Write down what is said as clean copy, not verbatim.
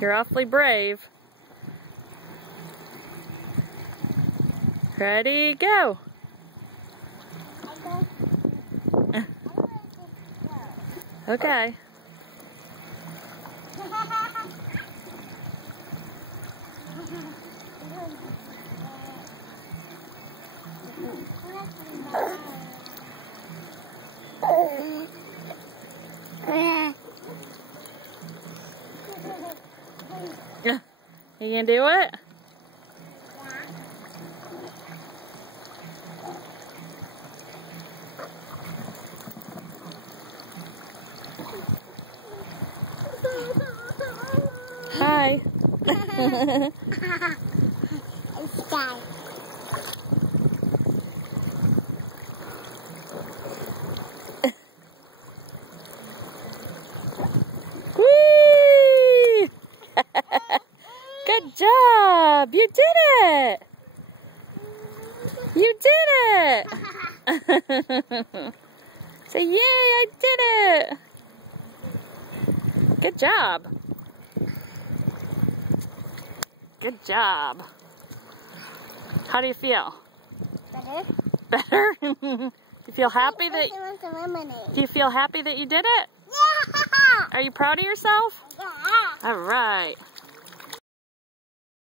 You're awfully brave. Ready, go. Okay. You gonna do it? Hi. It's Sky. Whee! Good job! You did it! You did it! Say, yay, I did it! Good job. Good job. How do you feel? Better? Better? Do you feel happy that Do you feel happy that you did it? Yeah! Are you proud of yourself? Yeah! All right.